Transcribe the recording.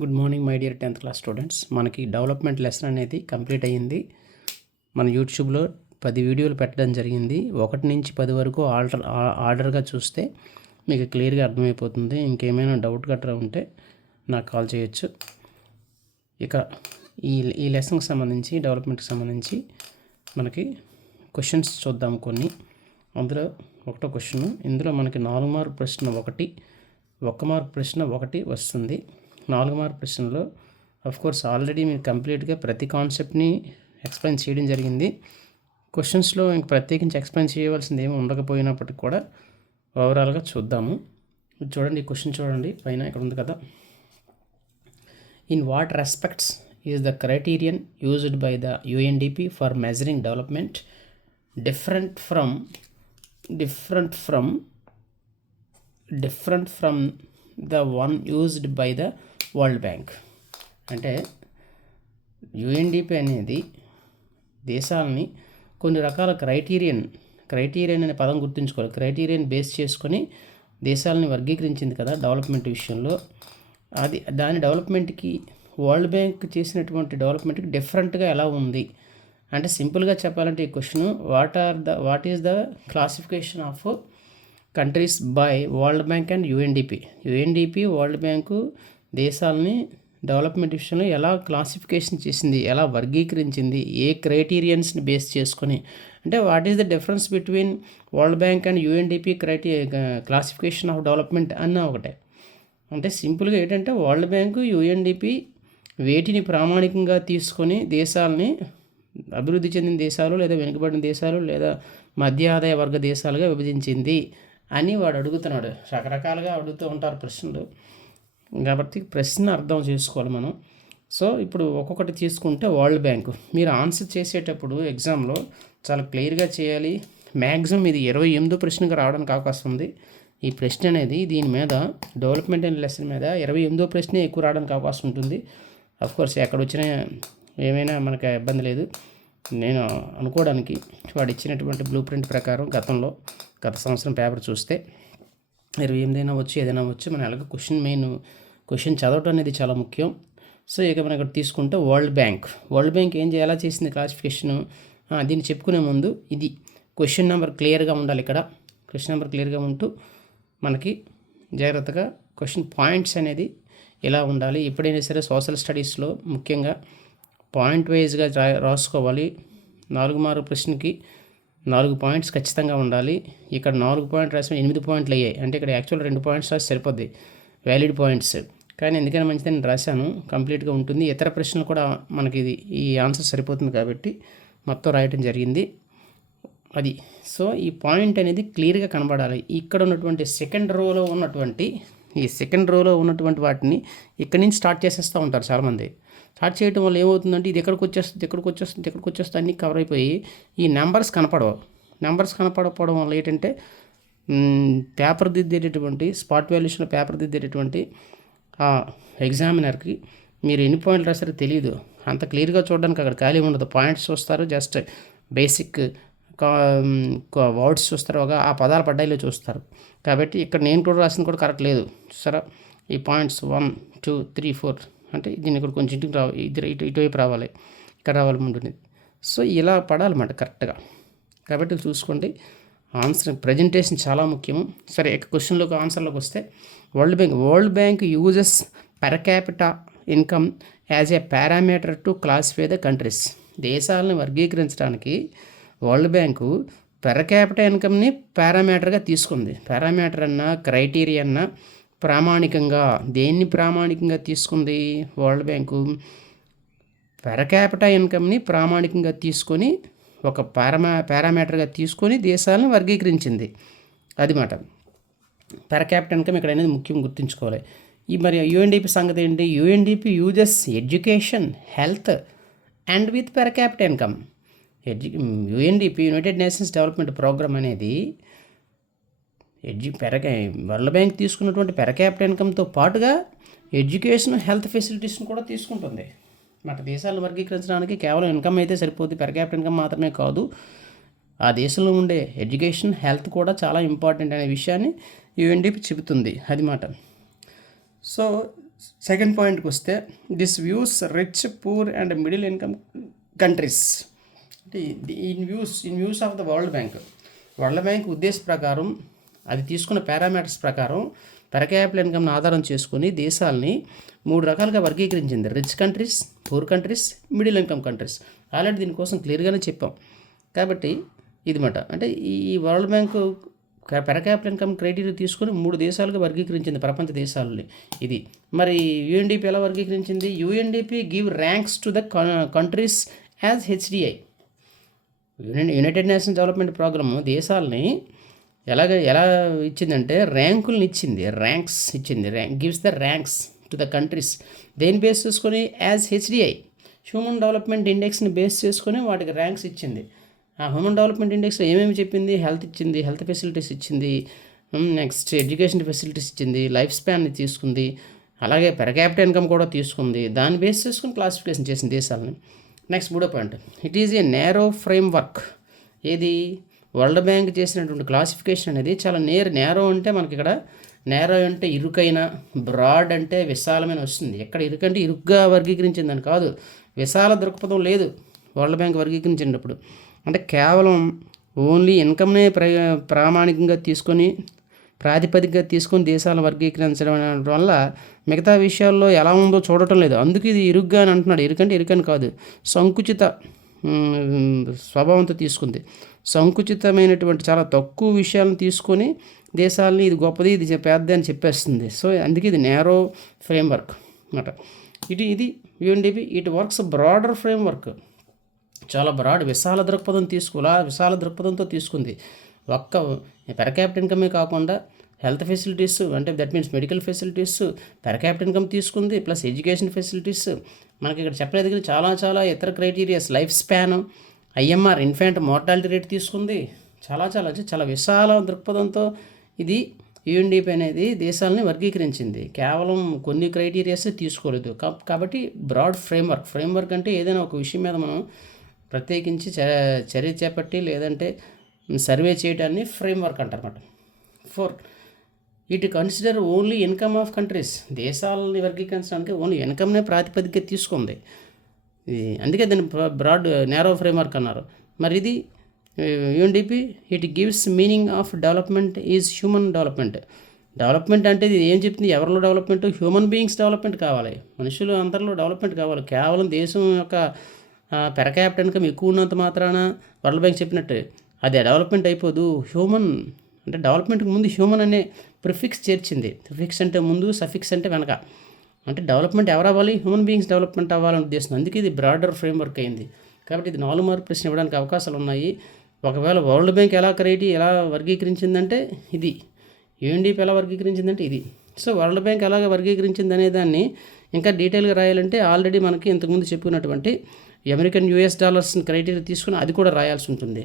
Good morning my dear 10th class students. మనకి development lesson అనేది complete అయ్యింది. మన యూట్యూబ్లో 10 వీడియోలు పెట్టడం జరిగింది. 1 నుంచి 10 వరకు ఆర్డర్గా చూస్తే మీకు క్లియర్గా అర్థమైపోతుంది. ఇంకేమైనా డౌట్ గట్రా ఉంటే నాకు కాల్ చేయొచ్చు. ఇక ఈ లెసన్కి సంబంధించి డెవలప్మెంట్కి సంబంధించి మనకి క్వశ్చన్స్ చూద్దాం కొన్ని. అందులో ఒకటో క్వశ్చన్, ఇందులో మనకి 4 మార్క్ ప్రశ్న 1, 1 మార్క్ ప్రశ్న 1 వస్తుంది. 4 మార్క్ ప్రశ్నలో కోర్స్ ఆల్రెడీ మీరు కంప్లీట్గా ప్రతి కాన్సెప్ట్ని ఎక్స్ప్లెయిన్ చేయడం జరిగింది. క్వశ్చన్స్లో ఇంక ప్రత్యేకించి ఎక్స్ప్లెయిన్ చేయవలసింది ఏమి ఉండకపోయినప్పటికీ కూడా ఓవరాల్గా చూద్దాము. చూడండి, ఈ క్వశ్చన్ చూడండి, పైన ఇక్కడ ఉంది కదా. In what respects is the criterion used by the UNDP for measuring development different from the one used by the world bank. అంటే UNDP అనేది దేశాలని కొన్ని రకాల క్రైటీరియన్ అనే పదం గుర్తుంచుకోవాలి. క్రైటీరియన్ బేస్ చేసుకొని దేశాలని వర్గీకరించింది కదా డెవలప్మెంట్ విషయంలో. దాని డెవలప్మెంట్కి వరల్డ్ బ్యాంక్ చేసినటువంటి డెవలప్మెంట్కి డిఫరెంట్గా ఎలా ఉంది అంటే, సింపుల్గా చెప్పాలంటే ఈ question, what is the classification of countries by world bank and UNDP world bank దేశాలని డెవలప్మెంట్ విషయంలో ఎలా క్లాసిఫికేషన్ చేసింది, ఎలా వర్గీకరించింది, ఏ క్రైటీరియన్స్ని బేస్ చేసుకొని. అంటే what is the difference between world bank and UNDP classification of development అన్న ఒకటే. అంటే సింపుల్గా ఏంటంటే వరల్డ్ బ్యాంకు UNDP వేటిని ప్రామాణికంగా తీసుకొని దేశాలని అభివృద్ధి చెందిన దేశాలు లేదా వెనుకబడిన దేశాలు లేదా మధ్య ఆదాయ వర్గ దేశాలుగా విభజించింది అని వాడు అడుగుతున్నాడు. రకరకాలుగా అడుగుతూ ఉంటారు ప్రశ్నలు, కాబట్టి ప్రశ్న అర్థం చేసుకోవాలి మనం. సో ఇప్పుడు ఒక్కొక్కటి తీసుకుంటే వరల్డ్ బ్యాంకు మీరు ఆన్సర్ చేసేటప్పుడు ఎగ్జామ్లో చాలా క్లియర్గా చేయాలి. మ్యాక్సిమం ఇది 28వ ప్రశ్నగా రావడానికి అవకాశం ఉంది. ఈ ప్రశ్న అనేది దీని మీద డెవలప్మెంట్ అండ్ లెసన్ మీద 28వ ప్రశ్నే ఎక్కువ రావడానికి అవకాశం ఉంటుంది. అఫ్కోర్స్ ఎక్కడ వచ్చినా ఏమైనా మనకు ఇబ్బంది లేదు. నేను అనుకోవడానికి వాడు ఇచ్చినటువంటి బ్లూ ప్రింట్ ప్రకారం గత సంవత్సరం పేపర్ చూస్తే 28 అయినా వచ్చు, ఏదైనా వచ్చు. మన అలాగే క్వశ్చన్ చదవటం అనేది చాలా ముఖ్యం. సో ఇక మనం ఇక్కడ తీసుకుంటే వరల్డ్ బ్యాంక్ ఎలా చేసింది క్లాసిఫికేషను, దీన్ని చెప్పుకునే ముందు ఇది క్వశ్చన్ నెంబర్ క్లియర్గా ఉండాలి. ఇక్కడ క్వశ్చన్ నెంబర్ క్లియర్గా ఉంటూ మనకి జాగ్రత్తగా క్వశ్చన్ పాయింట్స్ అనేది ఎలా ఉండాలి. ఎప్పుడైనా సరే సోషల్ స్టడీస్లో ముఖ్యంగా పాయింట్ వైజ్గా రాసుకోవాలి. 4 మార్క్ ప్రశ్నకి 4 పాయింట్స్ ఖచ్చితంగా ఉండాలి. ఇక్కడ 4 పాయింట్ రాసిన 8 పాయింట్లు అయ్యాయి. అంటే ఇక్కడ యాక్చువల్ 2 పాయింట్స్ రాసి సరిపోద్ది, వ్యాలిడ్ పాయింట్స్. కానీ ఎందుకైనా మంచిది నేను రాశాను, కంప్లీట్గా ఉంటుంది. ఇతర ప్రశ్నలు కూడా మనకి ఈ ఆన్సర్ సరిపోతుంది కాబట్టి మొత్తం రాయటం జరిగింది అది. సో ఈ పాయింట్ అనేది క్లియర్గా కనబడాలి. ఇక్కడ ఉన్నటువంటి సెకండ్ రోలో ఉన్నటువంటి వాటిని ఇక్కడి నుంచి స్టార్ట్ చేసేస్తూ ఉంటారు చాలామంది. స్టార్ట్ చేయడం వల్ల ఏమవుతుందంటే ఇది ఎక్కడికి వచ్చేస్తుంది అన్నీ కవర్ అయిపోయి ఈ నెంబర్స్ కనపడకపోవడం వల్ల ఏంటంటే పేపర్ దిద్దేటటువంటి స్పాట్ వాల్యుయేషన్లో పేపర్ దిద్దేటటువంటి ఎగ్జామినర్కి మీరు ఎన్ని పాయింట్లు రాస్తారో తెలియదు. అంత క్లియర్గా చూడడానికి అక్కడ ఖాళీ ఉండదు. పాయింట్స్ చూస్తారు, జస్ట్ బేసిక్ వర్డ్స్ చూస్తారు, ఆ పదాలు పడ్డాయిలో చూస్తారు. కాబట్టి ఇక్కడ నేను కూడా రాసింది కూడా కరెక్ట్ లేదు సరే. ఈ పాయింట్స్ 1, 2, 3, 4 అంటే దీన్ని ఇక్కడ కొంచెం ఇంటికి ఇటువైపు రావాలి, ఇక్కడ రావాలి ఉంటుంది. సో ఇలా పడాలన్నమాట కరెక్ట్గా. కాబట్టి చూసుకోండి, ఆన్సర్ ప్రజెంటేషన్ చాలా ముఖ్యము. సరే ఇక క్వశ్చన్లోకి ఆన్సర్లోకి వస్తే world bank uses per capita income as a parameter to classify the countries. దేశాలను వర్గీకరించడానికి వరల్డ్ బ్యాంకు పెర్ క్యాపిటల్ ఇన్కమ్ని పారామీటర్గా తీసుకుంది. పారామీటర్ అన్నా క్రైటీరియా అన్నా ప్రామాణికంగా దేన్ని ప్రామాణికంగా తీసుకుంది? వరల్డ్ బ్యాంకు పెర్ క్యాపిటల్ ఇన్కమ్ని ప్రామాణికంగా తీసుకొని ఒక పారామీటర్గా తీసుకొని దేశాలను వర్గీకరించింది. అది మాట పెర్ క్యాపిటల్ ఇన్కమ్ ఇక్కడ అనేది ముఖ్యం గుర్తుంచుకోవాలి. మరి UNDP సంగతి ఏంటి? UNDP uses education, health and with per capital income. UNDP United Nations development Programme అనేది వరల్డ్ బ్యాంక్ తీసుకున్నటువంటి పెర్ క్యాపిటల్ ఇన్కమ్తో పాటుగా ఎడ్యుకేషన్, హెల్త్ ఫెసిలిటీస్ని కూడా తీసుకుంటుంది. మన దేశాలను వర్గీకరించడానికి కేవలం ఇన్కమ్ అయితే సరిపోతుంది, పెర్ క్యాపిటల్ ఇన్కమ్ మాత్రమే కాదు, ఆ దేశంలో ఉండే ఎడ్యుకేషన్, హెల్త్ కూడా చాలా ఇంపార్టెంట్ అనే విషయాన్ని UNDP చెబుతుంది. అది మాట. సో సెకండ్ పాయింట్కి వస్తే this views rich poor and middle income countries. అంటే in views of the world bank ఉద్దేశ ప్రకారం అది తీసుకున్న పారామీటర్స్ ప్రకారం పెర్ క్యాపిటల్ ఇన్కమ్ని ఆధారం చేసుకుని దేశాలని 3 రకాలుగా వర్గీకరించింది: rich countries, poor countries, middle income countries. Already దీనికోసం క్లియర్గానే చెప్పాం. కాబట్టి ఇది మాట అంటే ఈ world bank per capital income criteria తీసుకొని 3 దేశాలుగా వర్గీకరించింది ప్రపంచ దేశాలని. ఇది మరి యుఎన్డిపి ఎలా వర్గీకరించింది? UNDP give ranks to the countries as HDI. United Nations development programme దేశాలని ఎలా ఇచ్చిందంటే ర్యాంకులను ఇచ్చింది, ర్యాంక్స్ ఇచ్చింది. Gives the ranks to the countries. దేని బేస్ చేసుకొని? యాజ్ హెచ్డిఐ, హ్యూమన్ డెవలప్మెంట్ ఇండెక్స్ని బేస్ చేసుకొని వాటికి ర్యాంక్స్ ఇచ్చింది. ఆ హ్యూమన్ డెవలప్మెంట్ ఇండెక్స్లో ఏమేమి చెప్పింది? హెల్త్ ఇచ్చింది, హెల్త్ ఫెసిలిటీస్ ఇచ్చింది, నెక్స్ట్ ఎడ్యుకేషన్ ఫెసిలిటీస్ ఇచ్చింది, లైఫ్ స్పాన్ని తీసుకుంది, అలాగే పెర్ క్యాపిటల్ ఇన్కమ్ కూడా తీసుకుంది. దాన్ని బేస్ చేసుకుని క్లాసిఫికేషన్ చేసిన దేశాలని. నెక్స్ట్ 3వ point, it is a narrow frame work. ఏది? వరల్డ్ బ్యాంక్ చేసినటువంటి క్లాసిఫికేషన్ అనేది చాలా నేరో అంటే మనకి ఇక్కడ నేరో అంటే ఇరుకైన, బ్రాడ్ అంటే విశాలమైన వస్తుంది. ఎక్కడ ఇరుకంటే ఇరుగ్గా వర్గీకరించిందని కాదు, విశాల దృక్పథం లేదు వరల్డ్ బ్యాంక్ వర్గీకరించినప్పుడు. అంటే కేవలం ఓన్లీ ఇన్కమ్నే ప్రామాణికంగా ప్రాతిపదికగా తీసుకొని దేశాలను వర్గీకరించడం వల్ల మిగతా విషయాల్లో ఎలా ఉందో చూడటం లేదు. అందుకు ఇది ఇరుగ్గా అని అంటున్నాడు. ఇరుకంటే ఇరుకని కాదు, సంకుచిత స్వభావంతో తీసుకుంది. సంకుచితమైనటువంటి చాలా తక్కువ విషయాలను తీసుకొని దేశాలని ఇది గొప్పది, ఇది పెద్దది అని చెప్పేస్తుంది. సో అందుకే ఇది నేరో ఫ్రేమ్వర్క్ అన్నమాట. ఇది UNDP. It works broader framework, చాలా బ్రాడ్ విశాల దృక్పథంతో తీసుకుంది. ఒక్క పెర్ క్యాపిటల్ ఇన్కమే కాకుండా హెల్త్ ఫెసిలిటీస్, అంటే that means medical facilities, per capital income తీసుకుంది, ప్లస్ ఎడ్యుకేషన్ ఫెసిలిటీస్. మనకి ఇక్కడ చెప్పలేదు కానీ చాలా ఇతర criterias, life span, IMR infant mortality rate తీసుకుంది. చాలా విశాల దృక్పథంతో ఇది యుఎన్డిపి అనేది దేశాలని వర్గీకరించింది. కేవలం కొన్ని క్రైటీరియాస్ తీసుకోలేదు. కాబట్టి బ్రాడ్ ఫ్రేమ్వర్క్ అంటే ఏదైనా ఒక విషయం మీద మనం ప్రత్యేకించి చర్య చేపట్టి లేదంటే సర్వే చేయడాన్ని ఫ్రేమ్వర్క్ అంటారన్నమాట. 4, it consider only income of countries. దేశాలని వర్గీకరించడానికి ఓన్లీ ఇన్కమ్నే ప్రాతిపదికగా తీసుకుంది. అందుకే దాన్ని బ్రాడ్ నేరో ఫ్రేమ్వర్క్ అన్నారు. మరి ఇది UNDP, it gives meaning of development is human development అంటే ఇది ఏం చెప్తుంది? ఎవరిలో డెవలప్మెంట్? హ్యూమన్ బీయింగ్స్ డెవలప్మెంట్ కావాలి, మనుషులు అందరిలో డెవలప్మెంట్ కావాలి. కేవలం దేశం యొక్క పెర్ క్యాపిటల్ ఇన్కమ్ ఎక్కువ ఉన్నంత మాత్రాన వరల్డ్ బ్యాంక్ చెప్పినట్టు అది డెవలప్మెంట్ అయిపోదు. హ్యూమన్ అంటే డెవలప్మెంట్కి ముందు హ్యూమన్ అనే ప్రిఫిక్స్ చేర్చింది. ప్రిఫిక్స్ అంటే ముందు, సఫిక్స్ అంటే వెనక. అంటే డెవలప్మెంట్ ఎవరు అవ్వాలి? హ్యూమన్ బీయింగ్స్ డెవలప్మెంట్ అవ్వాలని ఉద్దేశం. అందుకే ఇది బ్రాడర్ ఫ్రేమ్వర్క్ అయింది. కాబట్టి ఇది 4 మార్క్ ప్రశ్న ఇవ్వడానికి అవకాశాలు ఉన్నాయి. ఒకవేళ వరల్డ్ బ్యాంక్ ఎలా వర్గీకరించిందంటే ఇది, యుఎన్డిపి ఎలా వర్గీకరించిందంటే ఇది. సో వరల్డ్ బ్యాంక్ ఎలాగ వర్గీకరించింది అనే దాన్ని ఇంకా డీటెయిల్గా రాయాలంటే ఆల్రెడీ మనకి ఇంతకుముందు చెప్పుకున్నటువంటి అమెరికన్ US డాలర్స్ని క్రైటీరియా తీసుకుని అది కూడా రాయాల్సి ఉంటుంది.